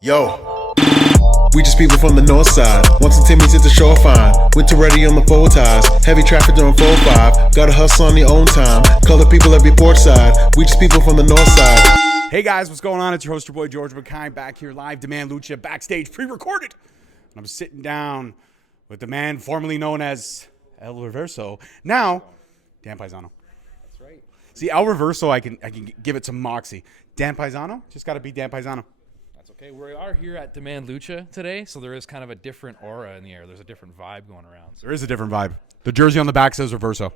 Yo, we just people from the north side. Once and Timmy's at the shore fine. Winter ready on the four ties. Heavy traffic during 4-5. Gotta hustle on your own time. Color people every port side. We just people from the north side. Hey guys, what's going on? It's your host, your boy George McKay, back here live, Dan Lucha, backstage, pre-recorded. And I'm sitting down with the man formerly known as El Reverso. Now, Dan Pizzano. That's right. See, El Reverso, I can give it some moxie. Dan Pizzano, just got to be Dan Pizzano. That's okay. We are here at Demand Lucha today, so there is kind of a different aura in the air. There's a different vibe going around. There is a different vibe. The jersey on the back says Reverso.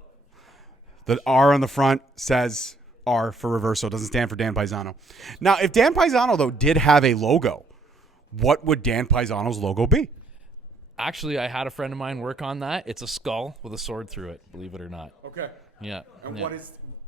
The R on the front says R for Reverso. It doesn't stand for Dan Pizzano. Now, if Dan Pizzano, though, did have a logo, what would Dan Pizzano's logo be? Actually, I had a friend of mine work on that. It's a skull with a sword through it, believe it or not. Okay. Yeah. And yeah.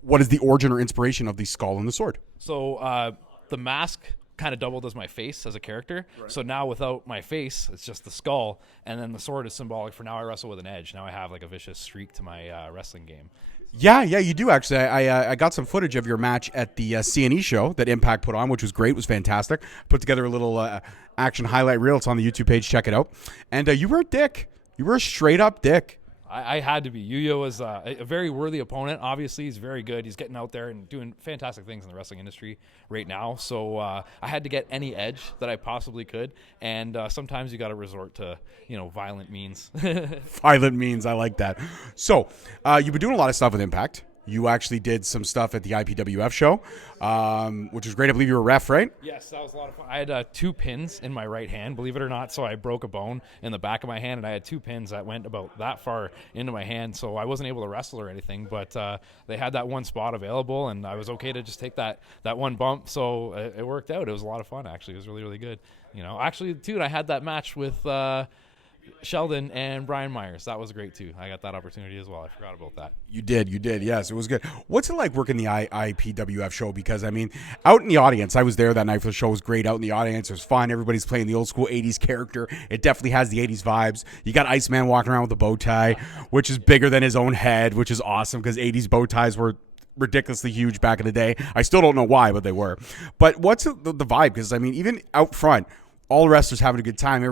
what is the origin or inspiration of the skull and the sword? So the mask kind of doubled as my face as a character. Right. So now without my face, it's just the skull, and then the sword is symbolic for now I wrestle with an edge. Now I have like a vicious streak to my wrestling game. Yeah, you do actually. I got some footage of your match at the CNE show that Impact put on, which was great. It was fantastic. Put together a little action highlight reel. It's on the YouTube page. Check it out. And you were a dick. You were a straight up dick. I had to be. Yuya was a very worthy opponent. Obviously, he's very good. He's getting out there and doing fantastic things in the wrestling industry right now. So I had to get any edge that I possibly could. And sometimes you got to resort to, violent means. Violent means. I like that. So you've been doing a lot of stuff with Impact. You actually did some stuff at the IPWF show, which was great. I believe you were a ref, right? Yes, that was a lot of fun. I had 2 pins in my right hand, believe it or not, so I broke a bone in the back of my hand, and I had 2 pins that went about that far into my hand, so I wasn't able to wrestle or anything, but they had that one spot available, and I was okay to just take that one bump, so it worked out. It was a lot of fun, actually. It was really, really good. Actually, dude, I had that match with Sheldon and Brian Myers. That was great too. I got that opportunity as well. I forgot about that. You did. Yes, it was good. What's it like working the IPWF show? Because, out in the audience, I was there that night for the show. It was great. Out in the audience, it was fun. Everybody's playing the old school 80s character. It definitely has the 80s vibes. You got Iceman walking around with a bow tie, which is bigger than his own head, which is awesome because 80s bow ties were ridiculously huge back in the day. I still don't know why, but they were. But what's the vibe? Because, even out front, all the wrestlers having a good time.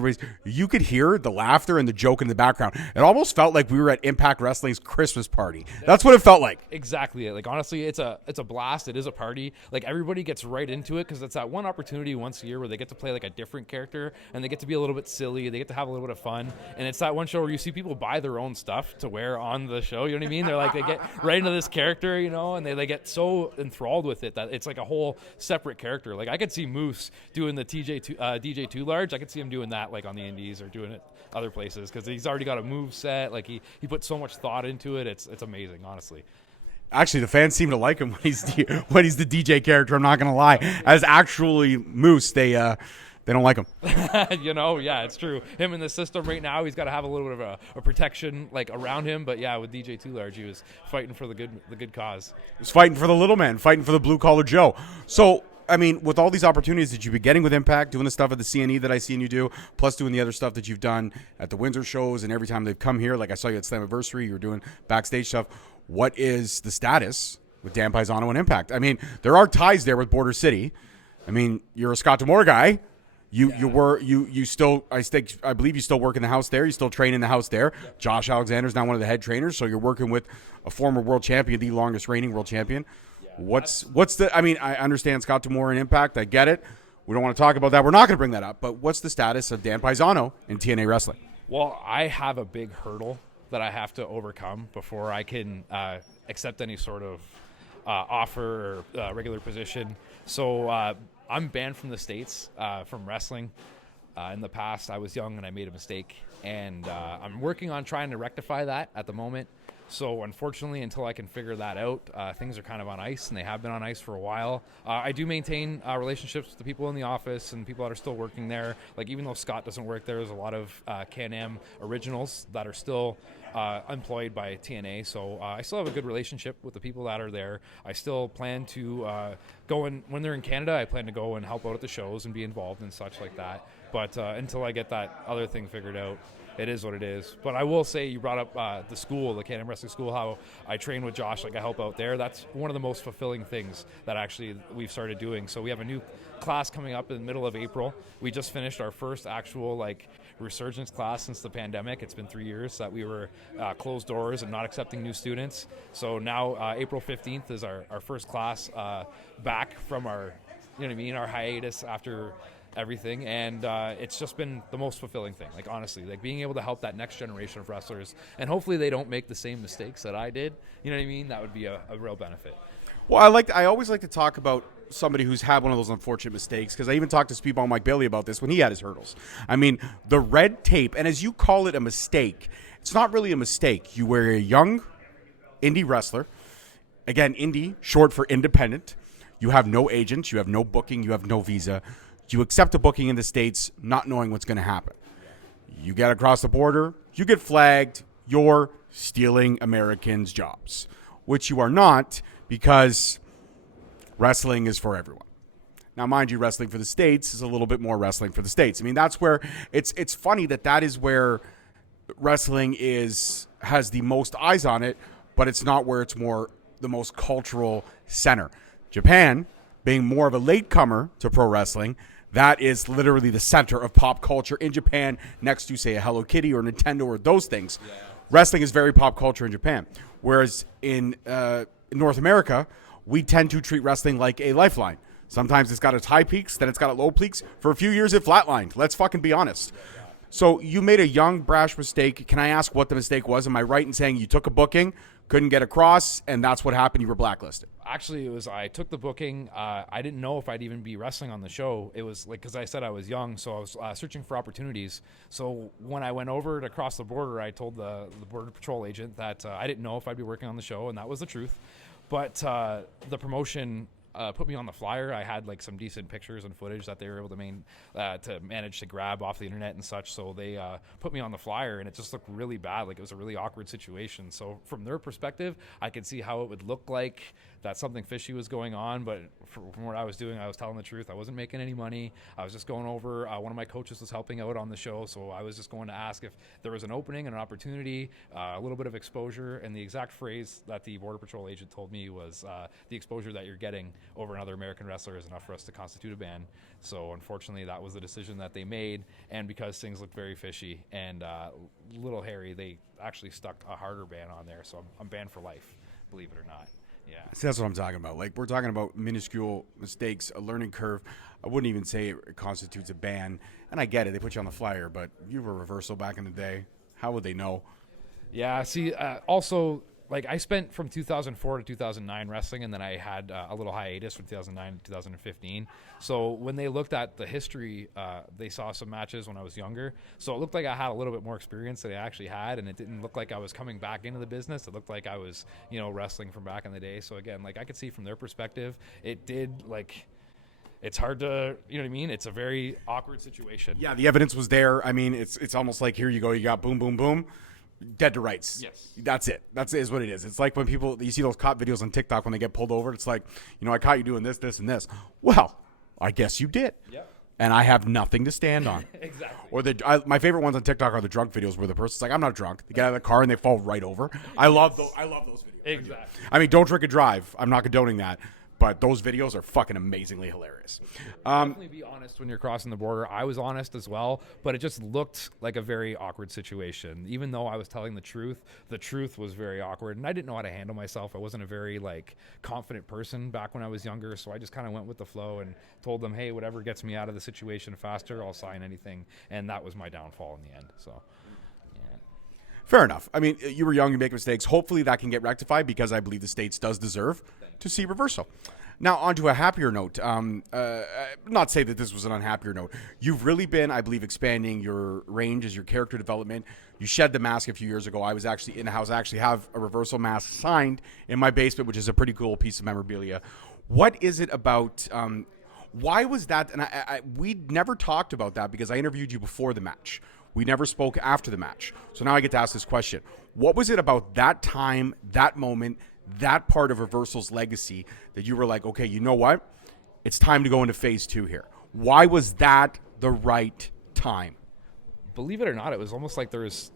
You could hear the laughter and the joke in the background. It almost felt like we were at Impact Wrestling's Christmas party. That's what it felt like. Exactly. Like, honestly, it's a blast. It is a party. Like, everybody gets right into it because it's that one opportunity once a year where they get to play like a different character and they get to be a little bit silly. They get to have a little bit of fun. And it's that one show where you see people buy their own stuff to wear on the show. You know what I mean? They're like, they get right into this character, and they get so enthralled with it that it's like a whole separate character. Like, I could see Moose doing the DJ Too Large. I could see him doing that like on the indies or doing it other places because he's already got a move set. Like he put so much thought into it. It's amazing, honestly. Actually, the fans seem to like him when he's the DJ character. I'm not gonna lie. As actually Moose, they don't like him. Yeah, it's true. Him in the system right now, he's got to have a little bit of a protection like around him. But yeah, with DJ Too Large, he was fighting for the good cause. He was fighting for the little man, fighting for the blue collar Joe. So, with all these opportunities that you've been getting with Impact, doing the stuff at the CNE that I've seen you do, plus doing the other stuff that you've done at the Windsor shows and every time they've come here, like I saw you at Slammiversary, you were doing backstage stuff. What is the status with Dan Pizzano and Impact? There are ties there with Border City. You're a Scott D'Amore guy. You still, I believe you still work in the house there. You still train in the house there. Yep. Josh Alexander's now one of the head trainers, so you're working with a former world champion, the longest reigning world champion. What's the? I understand Scott D'Amore and Impact. I get it. We don't want to talk about that. We're not going to bring that up. But what's the status of Dan Pizzano in TNA Wrestling? Well, I have a big hurdle that I have to overcome before I can accept any sort of offer or regular position. So I'm banned from the States from wrestling. In the past, I was young and I made a mistake. And I'm working on trying to rectify that at the moment. So unfortunately, until I can figure that out, things are kind of on ice, and they have been on ice for a while. I do maintain relationships with the people in the office and people that are still working there. Like, even though Scott doesn't work there, there's a lot of Canam originals that are still employed by TNA. So I still have a good relationship with the people that are there. I still plan to go in, when they're in Canada, I plan to go and help out at the shows and be involved and such like that. But until I get that other thing figured out, It is what it is. But I will say, you brought up the school, the Canam Wrestling School, how I train with Josh, like I help out there. That's one of the most fulfilling things that actually we've started doing. So we have a new class coming up in the middle of April. We just finished our first actual like resurgence class since the pandemic. It's been 3 years that we were closed doors and not accepting new students. So now April 15th is our first class back from our, you know what I mean, our hiatus after everything, and it's just been the most fulfilling thing, like honestly, like being able to help that next generation of wrestlers, and hopefully they don't make the same mistakes that I did, you know what I mean. That would be a real benefit. Well, I always like to talk about somebody who's had one of those unfortunate mistakes, because I even talked to Speedball Mike Bailey about this when he had his hurdles. I mean, the red tape, and as you call it, a mistake, it's not really a mistake. You were a young indie wrestler, again, indie, short for independent. You have no agent, you have no booking, you have no visa. You accept a booking in the States not knowing what's going to happen. You get across the border, you get flagged, you're stealing Americans' jobs, which you are not, because wrestling is for everyone. Now, mind you, wrestling for the States is a little bit more wrestling for the States. I mean, that's where it's funny that is where wrestling has the most eyes on it, but it's not where it's more the most cultural center. Japan, being more of a latecomer to pro wrestling, that is literally the center of pop culture in Japan, next to, say, a Hello Kitty or Nintendo or those things. Yeah. Wrestling is very pop culture in Japan. Whereas in North America, we tend to treat wrestling like a lifeline. Sometimes it's got its high peaks, then it's got its low peaks. For a few years, it flatlined. Let's fucking be honest. So you made a young, brash mistake. Can I ask what the mistake was? Am I right in saying you took a booking, couldn't get across, and that's what happened? You were blacklisted. Actually, it was I took the booking. I didn't know if I'd even be wrestling on the show. It was like, because I said I was young, so I was searching for opportunities. So when I went over to cross the border, I told the Border Patrol agent that I didn't know if I'd be working on the show, and that was the truth. But the promotion put me on the flyer. I had like some decent pictures and footage that they were able to manage to grab off the internet and such. So they put me on the flyer, and it just looked really bad. Like it was a really awkward situation. So from their perspective, I could see how it would look like that something fishy was going on. But from what I was doing, I was telling the truth. I wasn't making any money. I was just going over. One of my coaches was helping out on the show, so I was just going to ask if there was an opening and an opportunity, a little bit of exposure. And the exact phrase that the Border Patrol agent told me was, the exposure that you're getting over another American wrestler is enough for us to constitute a ban. So unfortunately, that was the decision that they made. And because things looked very fishy and little hairy, they actually stuck a harder ban on there. So I'm banned for life, believe it or not. Yeah. See, that's what I'm talking about. Like, we're talking about minuscule mistakes, a learning curve. I wouldn't even say it constitutes a ban. And I get it. They put you on the flyer, but you were Reverso back in the day. How would they know? Yeah. See, also, like, I spent from 2004 to 2009 wrestling, and then I had a little hiatus from 2009 to 2015. So when they looked at the history, they saw some matches when I was younger. So it looked like I had a little bit more experience than I actually had, and it didn't look like I was coming back into the business. It looked like I was, wrestling from back in the day. So again, like, I could see from their perspective, it did, like, it's hard to, you know what I mean? It's a very awkward situation. Yeah, the evidence was there. I mean, it's almost like, here you go, you got boom, boom, boom. Dead to rights. Yes. That's it. Is what it is. It's like when you see those cop videos on TikTok when they get pulled over. It's like, I caught you doing this, this, and this. Well, I guess you did. Yep. And I have nothing to stand on. Exactly. Or my favorite ones on TikTok are the drunk videos where the person's like, I'm not drunk. They get out of the car and they fall right over. I love those videos. Exactly. I mean, don't drink and drive. I'm not condoning that. But those videos are fucking amazingly hilarious. Definitely be honest when you're crossing the border. I was honest as well, but it just looked like a very awkward situation. Even though I was telling the truth was very awkward, and I didn't know how to handle myself. I wasn't a very confident person back when I was younger, so I just kind of went with the flow and told them, hey, whatever gets me out of the situation faster, I'll sign anything. And that was my downfall in the end. So. Fair enough. I mean, you were young, you make mistakes. Hopefully that can get rectified, because I believe the States does deserve to see Reverso. Now, on to a happier note. Not say that this was an unhappier note. You've really been, I believe, expanding your range as your character development. You shed the mask a few years ago. I was actually in the house. I actually have a Reverso mask signed in my basement, which is a pretty cool piece of memorabilia. What is it about... why was that? And we never talked about that, because I interviewed you before the match. We never spoke after the match. So now I get to ask this question. What was it about that time, that moment, that part of Reverso's legacy that you were like, okay, you know what? It's time to go into phase 2 here. Why was that the right time? believe it or not, it was almost like there was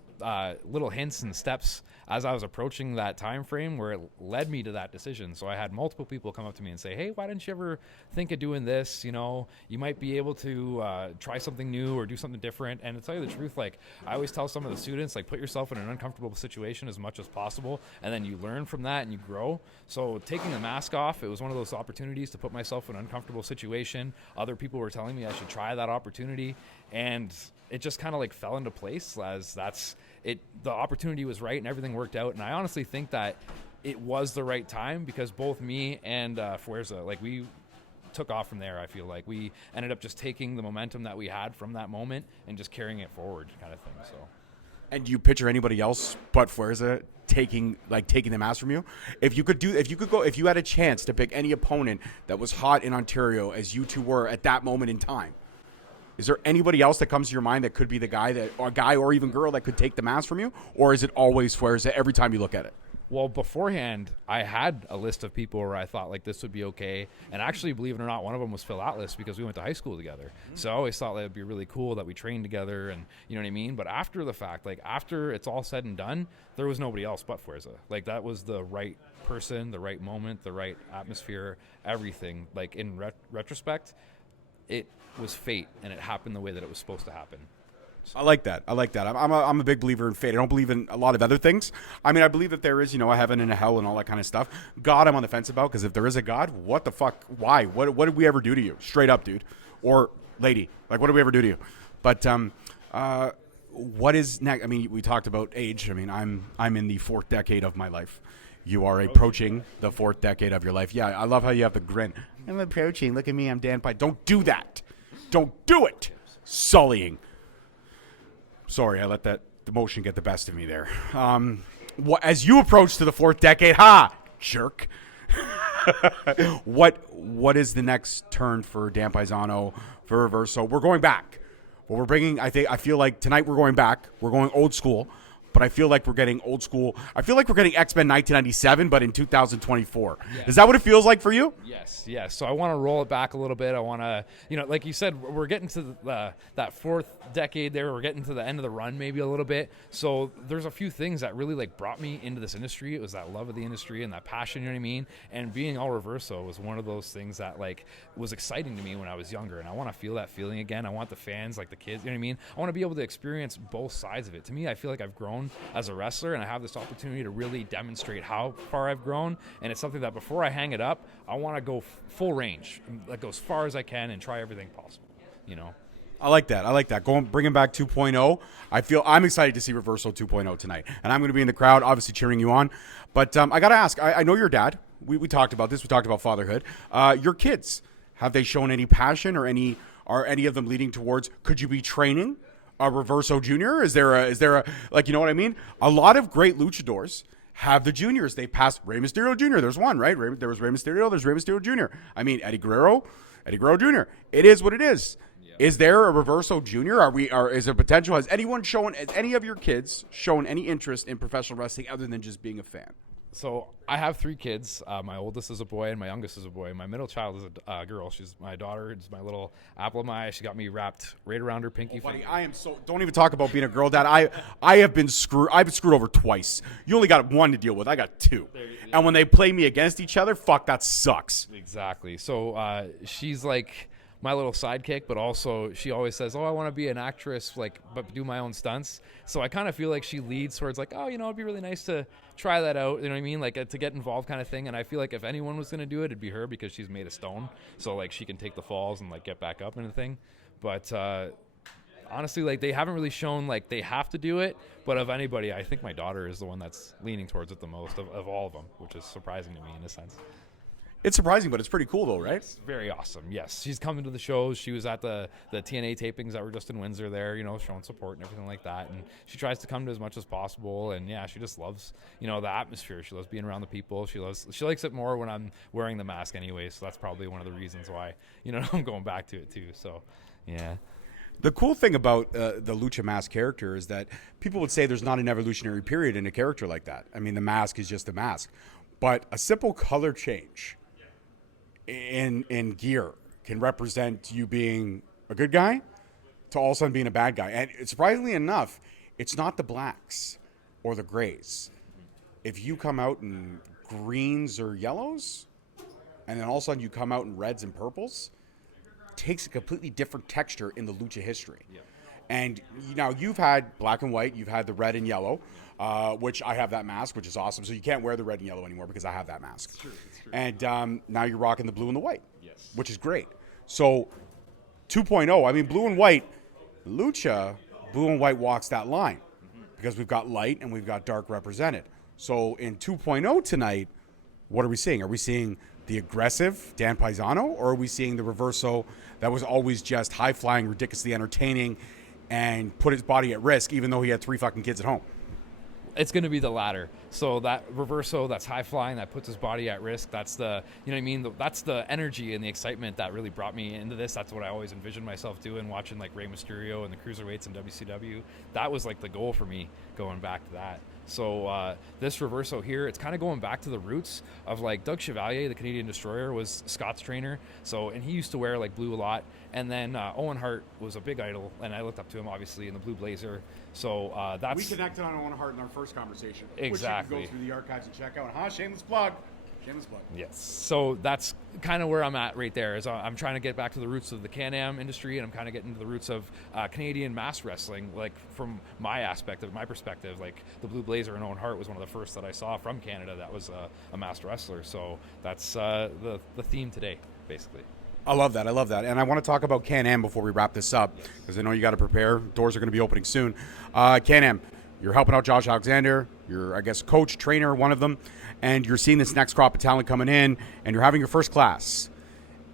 little hints and steps as I was approaching that time frame where it led me to that decision. So I had multiple people come up to me and say, hey, why didn't you ever think of doing this? You know, you might be able to try something new or do something different. And to tell you the truth, like I always tell some of the students, like put yourself in an uncomfortable situation as much as possible, and then you learn from that and you grow. So taking the mask off, it was one of those opportunities to put myself in an uncomfortable situation. Other people were telling me I should try that opportunity, and it just kind of like fell into place as the opportunity was right and everything worked out. And I honestly think that it was the right time because both me and Fuerza, like we took off from there. I feel like we ended up just taking the momentum that we had from that moment and just carrying it forward kind of thing. So. And do you picture anybody else but Fuerza taking the mask from you? If you had a chance to pick any opponent that was hot in Ontario as you two were at that moment in time, is there anybody else that comes to your mind that could be the guy or even girl that could take the mask from you? Or is it always Fuerza every time you look at it? Well, beforehand, I had a list of people where I thought like this would be okay. And actually, believe it or not, one of them was Phil Atlas because we went to high school together. So I always thought that it'd be really cool that we trained together and you know what I mean? But after the fact, like after it's all said and done, there was nobody else but Fuerza. Like that was the right person, the right moment, the right atmosphere, everything. Like in retrospect, it was fate and it happened the way that it was supposed to happen. I like that. I'm a big believer in fate. I don't believe in a lot of other things. I mean, I believe that there is, a heaven and a hell and all that kind of stuff. God, I'm on the fence about, because if there is a God, what the fuck? Why? What did we ever do to you? Straight up, dude. Or lady. Like, what did we ever do to you? But what is next? I mean, we talked about age. I mean, I'm in the 4th decade of my life. You are approaching the 4th decade of your life. Yeah, I love how you have the grin. I'm approaching. Look at me. I'm Dan Pizzano. Don't do that. Don't do it. Sullying. Sorry, I let the emotion get the best of me there. As you approach to the 4th decade, jerk. What is the next turn for Dan Pizzano, for Reverso? We're going back. Well, I feel like tonight we're going back. We're going old school. But I feel like we're getting old school. I feel like we're getting X-Men 1997, but in 2024. Yes. Is that what it feels like for you? Yes. So I want to roll it back a little bit. I want to, like you said, we're getting to that 4th decade there. We're getting to the end of the run maybe a little bit. So there's a few things that really like brought me into this industry. It was that love of the industry and that passion, you know what I mean? And being all Reverso was one of those things that like was exciting to me when I was younger. And I want to feel that feeling again. I want the fans, like the kids, you know what I mean? I want to be able to experience both sides of it. To me, I feel like I've grown as a wrestler, and I have this opportunity to really demonstrate how far I've grown, and it's something that before I hang it up, I want to go full range, like go as far as I can and try everything possible, I like that. Bringing back 2.0. I'm excited to see Reverso 2.0 tonight, and I'm going to be in the crowd, obviously cheering you on. But I got to ask, I know you're a dad. We talked about this. We talked about fatherhood. Your kids, have they shown any passion, or are any of them leading towards, could you be training a Reverso Junior? Is there a like, you know what I mean? A lot of great luchadors have the juniors. They passed Rey Mysterio Jr. There's one, right? There was Rey Mysterio. There's Rey Mysterio Jr. I mean, Eddie Guerrero Jr. It is what it is. Yeah. Is there a Reverso Jr.? Is there potential? Has any of your kids shown any interest in professional wrestling other than just being a fan? So I have 3 kids. My oldest is a boy and my youngest is a boy. My middle child is a girl. She's my daughter. It's my little apple of my eye. She got me wrapped right around her pinky finger. Buddy, don't even talk about being a girl dad. I have been screwed. I've been screwed over twice. You only got 1 to deal with. I got 2. And when they play me against each other, fuck, that sucks. Exactly. So she's like my little sidekick, but also she always says, I want to be an actress, but do my own stunts. So I kind of feel like she leads towards it'd be really nice to try that out, you know what I mean? To get involved kind of thing. And I feel like if anyone was going to do it, it'd be her, because she's made of stone. So she can take the falls and get back up and thing. But honestly, they haven't really shown they have to do it. But of anybody, I think my daughter is the one that's leaning towards it the most of all of them, which is surprising to me in a sense. It's surprising, but it's pretty cool, though, right? It's very awesome, yes. She's coming to the shows. She was at the TNA tapings that were just in Windsor there, showing support and everything like that. And she tries to come to as much as possible. And, yeah, she just loves, the atmosphere. She loves being around the people. She likes it more when I'm wearing the mask anyway. So that's probably one of the reasons why, I'm going back to it, too. So, yeah. The cool thing about the Lucha Mask character is that people would say there's not an evolutionary period in a character like that. I mean, the mask is just a mask. But a simple color change in gear can represent you being a good guy, to all of a sudden being a bad guy. And surprisingly enough, it's not the blacks or the grays. If you come out in greens or yellows, and then all of a sudden you come out in reds and purples, it takes a completely different texture in the lucha history. Yeah. And now you've had black and white, you've had the red and yellow, which I have that mask, which is awesome. So you can't wear the red and yellow anymore because I have that mask. It's true. And now you're rocking the blue and the white, which is great. So 2.0, I mean, blue and white, lucha, blue and white walks that line because we've got light and we've got dark represented. So in 2.0 tonight, what are we seeing? Are we seeing the aggressive Dan Pizzano, or are we seeing the Reverso that was always just high-flying, ridiculously entertaining, and put his body at risk even though he had 3 fucking kids at home? It's going to be the latter. So that Reverso, that's high flying, that puts his body at risk. That's the, you know what I mean? That's the energy and the excitement that really brought me into this. That's what I always envisioned myself doing, watching like Rey Mysterio and the Cruiserweights in WCW. That was like the goal for me going back to that. So this Reverso here, it's kind of going back to the roots of like Doug Chevalier, the Canadian Destroyer, was Scott's trainer. So, and he used to wear like blue a lot. And then Owen Hart was a big idol, and I looked up to him obviously in the blue blazer. So that's... We connected on Owen Hart in our first conversation. Exactly. Which you can go through the archives and check out. Shameless plug. Shameless plug. Yes. So that's kind of where I'm at right there. Is I'm trying to get back to the roots of the Canam industry, and I'm kind of getting to the roots of Canadian mass wrestling. Like from my perspective, like the Blue Blazer and Owen Hart was one of the first that I saw from Canada that was a masked wrestler. So that's the theme today, basically. I love that. And I want to talk about Canam before we wrap this up, because I know you got to prepare. Doors are going to be opening soon. Canam, you're helping out Josh Alexander. You're, I guess, coach, trainer, one of them. And you're seeing this next crop of talent coming in, and you're having your first class.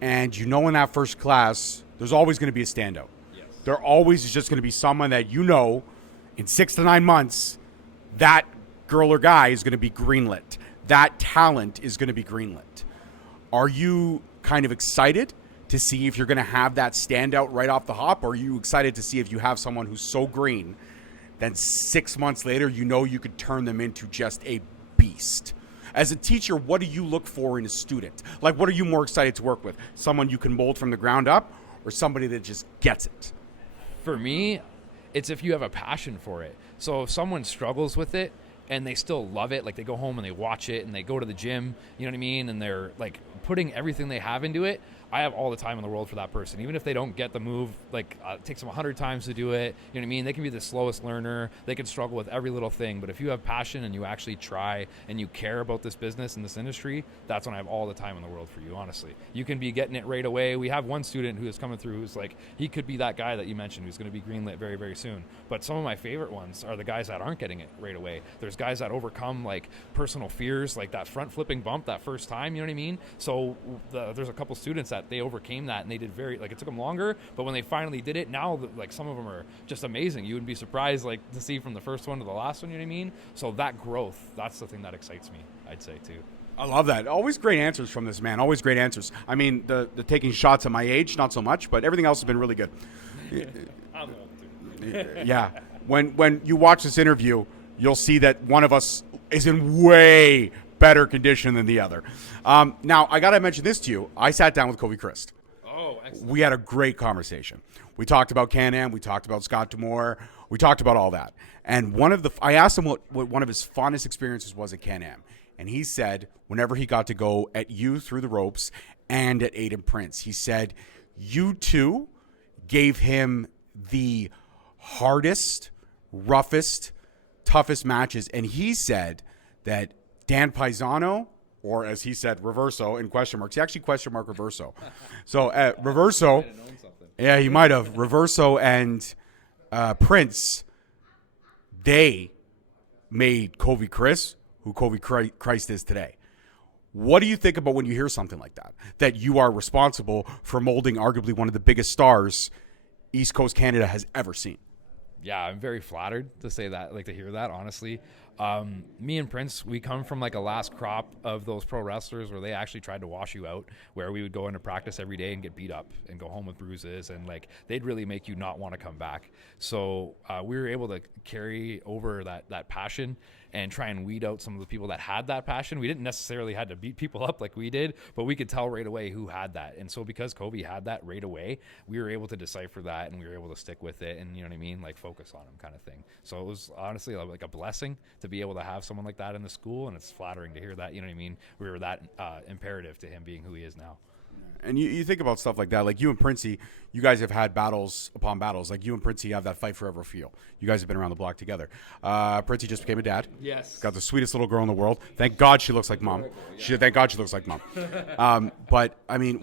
And you know in that first class, there's always going to be a standout. Yes. There always is just going to be someone that you know in 6 to 9 months, that girl or guy is going to be greenlit. That talent is going to be greenlit. Are you kind of excited to see if you're going to have that standout right off the hop, or are you excited to see if you have someone who's so green that 6 months later you know you could turn them into just a beast? As a teacher, what do you look for in a student? Like, what are you more excited to work with? Someone you can mold from the ground up, or somebody that just gets it? For me, it's if you have a passion for it. So if someone struggles with it and they still love it, like they go home and they watch it and they go to the gym, you know what I mean? And they're like putting everything they have into it, I have all the time in the world for that person. Even if they don't get the move, like it takes them 100 times to do it, you know what I mean? They can be the slowest learner. They can struggle with every little thing. But if you have passion and you actually try and you care about this business and this industry, that's when I have all the time in the world for you, honestly. You can be getting it right away. We have one student who is coming through who's like, he could be that guy that you mentioned who's going to be greenlit very, very soon. But some of my favorite ones are the guys that aren't getting it right away. There's guys that overcome like personal fears, like that front flipping bump that first time, you know what I mean? So there's a couple students that they overcame that and they did it took them longer, but when they finally did it, now like some of them are just amazing. You would be surprised like to see from the first one to the last one, you know what I mean? So that growth, that's the thing that excites me, I'd say too. I love that. Always great answers from this man. Always great answers. I mean, the taking shots at my age, not so much, but everything else has been really good. I'm old too. Yeah. When you watch this interview, you'll see that one of us is in way better condition than the other. Now, I got to mention this to you. I sat down with Kobe Christ. Oh, excellent. We had a great conversation. We talked about Canam. We talked about Scott D'Amore. We talked about all that. And I asked him what one of his fondest experiences was at Canam. And he said whenever he got to go at you through the ropes and at Aiden Prince, he said you two gave him the hardest, roughest, toughest matches. And he said that Dan Pizzano, or as he said, Reverso in question marks. He actually question mark Reverso. So Reverso, yeah, he might have. Reverso and Prince, they made Kobe Chris who Kobe Christ is today. What do you think about when you hear something like that? That you are responsible for molding arguably one of the biggest stars East Coast Canada has ever seen? Yeah, I'm very flattered to say that, like to hear that, honestly. Me and Prince, we come from like a last crop of those pro wrestlers where they actually tried to wash you out, where we would go into practice every day and get beat up and go home with bruises, and like they'd really make you not want to come back. So we were able to carry over that passion and try and weed out some of the people that had that passion. We didn't necessarily had to beat people up like we did, but we could tell right away who had that. And so because Kobe had that right away, we were able to decipher that, and we were able to stick with it, and you know what I mean, like focus on him kind of thing. So it was honestly like a blessing to be able to have someone like that in the school, and it's flattering to hear that, you know what I mean, we were that imperative to him being who he is now. And you think about stuff like that, like you and Princey, you guys have had battles upon battles. Like you and Princey have that fight forever feel. You guys have been around the block together. Princey just became a dad. Yes. Got the sweetest little girl in the world. Thank God she looks like mom. Thank God she looks like mom. But I mean,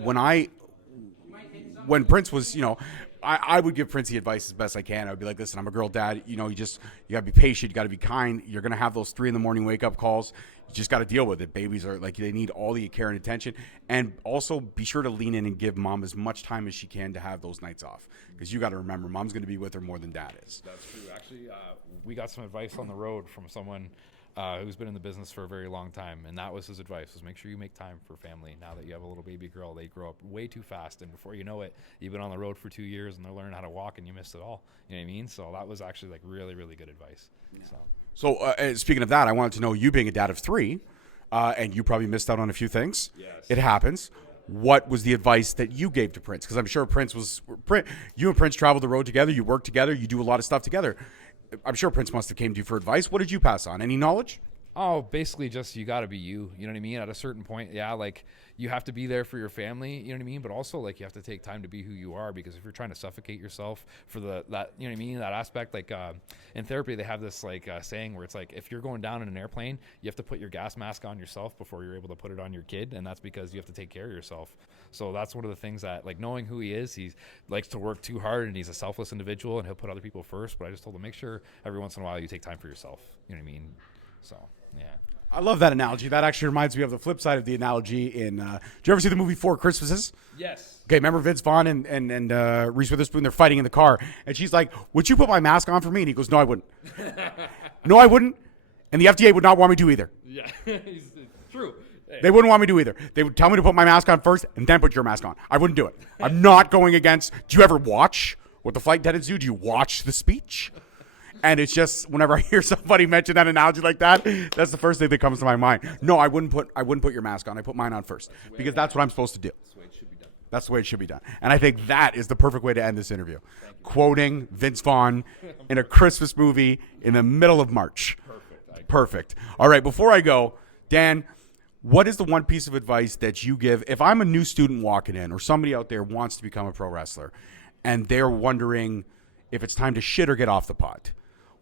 when Prince was, you know, I would give Princey advice as best I can. I would be like, listen, I'm a girl dad. You know, you got to be patient. You got to be kind. You're going to have those 3 a.m. wake up calls. You just got to deal with it. Babies are like, they need all the care and attention. And also be sure to lean in and give mom as much time as she can to have those nights off. Because you got to remember, mom's going to be with her more than dad is. That's true. Actually, we got some advice on the road from someone who's been in the business for a very long time, and that was his advice, was make sure you make time for family. Now that you have a little baby girl, they grow up way too fast, and before you know it, you've been on the road for 2 years and they're learning how to walk and you missed it all. You know what I mean? So that was actually like really, really good advice. Yeah. So speaking of that, I wanted to know, you being a dad of 3, and you probably missed out on a few things. Yes. It happens. What was the advice that you gave to Prince? Because I'm sure you and Prince traveled the road together, you work together, you do a lot of stuff together. I'm sure Prince must have came to you for advice. What did you pass on? Any knowledge? Oh, basically just you got to be you. You know what I mean? At a certain point, yeah, like you have to be there for your family. You know what I mean? But also like you have to take time to be who you are, because if you're trying to suffocate yourself for that, you know what I mean? That aspect, like in therapy, they have this like saying where it's like if you're going down in an airplane, you have to put your gas mask on yourself before you're able to put it on your kid, and that's because you have to take care of yourself. So that's one of the things that, like, knowing who he is, he likes to work too hard and he's a selfless individual and he'll put other people first. But I just told him, make sure every once in a while you take time for yourself. You know what I mean? So, yeah. I love that analogy. That actually reminds me of the flip side of the analogy in, did you ever see the movie 4 Christmases? Yes. Okay, remember Vince Vaughn and Reese Witherspoon, they're fighting in the car. And she's like, would you put my mask on for me? And he goes, no, I wouldn't. No, I wouldn't. And the FDA would not want me to either. Yeah, it's true. They wouldn't want me to either. They would tell me to put my mask on first and then put your mask on. I wouldn't do it. I'm not going against. Do you ever watch what the flight attendants do? Do you watch the speech? And it's just, whenever I hear somebody mention that analogy like that, that's the first thing that comes to my mind. No, I wouldn't put your mask on. I put mine on first because that's what I'm supposed to do. That's the way it should be done. That's the way it should be done. And I think that is the perfect way to end this interview. Quoting Vince Vaughn in a Christmas movie in the middle of March. Perfect. All right, before I go, Dan, what is the one piece of advice that you give if I'm a new student walking in or somebody out there wants to become a pro wrestler and they're wondering if it's time to shit or get off the pot?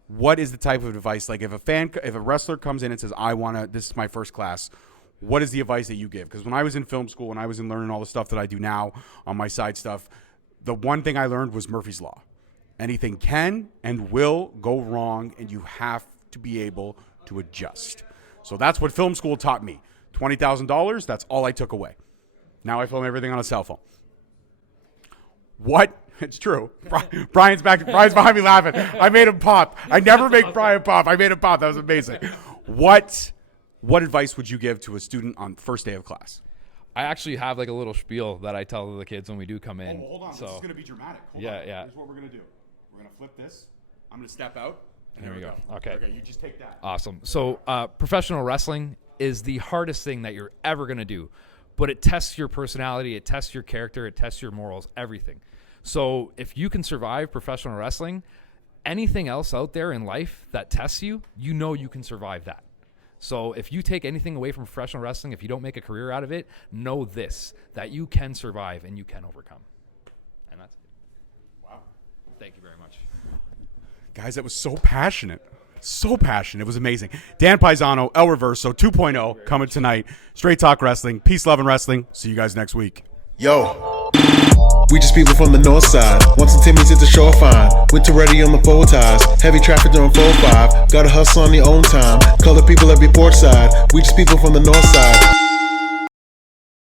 What is the type of advice? Like if a wrestler comes in and says, this is my first class, what is the advice that you give? Because when I was in film school and I was in learning all the stuff that I do now on my side stuff, the one thing I learned was Murphy's Law. Anything can and will go wrong, and you have to be able to adjust. So that's what film school taught me. $20,000, that's all I took away. Now I film everything on a cell phone. What? It's true. Brian's behind me laughing. I made him pop. I never make Brian pop. I made him pop. That was amazing. What advice would you give to a student on the first day of class? I actually have like a little spiel that I tell the kids when we do come in. Oh, hold on. So, this is going to be dramatic. Hold yeah, on. yeah. Here's what we're going to do. We're going to flip this. I'm going to step out. And There we go. Okay. Okay, you just take that. Awesome. So professional wrestling is the hardest thing that you're ever going to do, but it tests your personality, it tests your character, it tests your morals, everything. So if you can survive professional wrestling, anything else out there in life that tests you, you know you can survive that. So if you take anything away from professional wrestling, if you don't make a career out of it, know this, that you can survive and you can overcome. And that's it. Wow. Thank you very much. Guys, that was so passionate. So passionate. It was amazing. Dan Pizzano, El Reverso 2.0 coming tonight. Straight Talk Wrestling. Peace, love, and wrestling. See you guys next week. Yo, we just people from the north side. Once the Timmy's hit the shore fine. Winter ready on the full ties. Heavy traffic during 4-5. Gotta hustle on your own time. Color people every port side. We just people from the north side.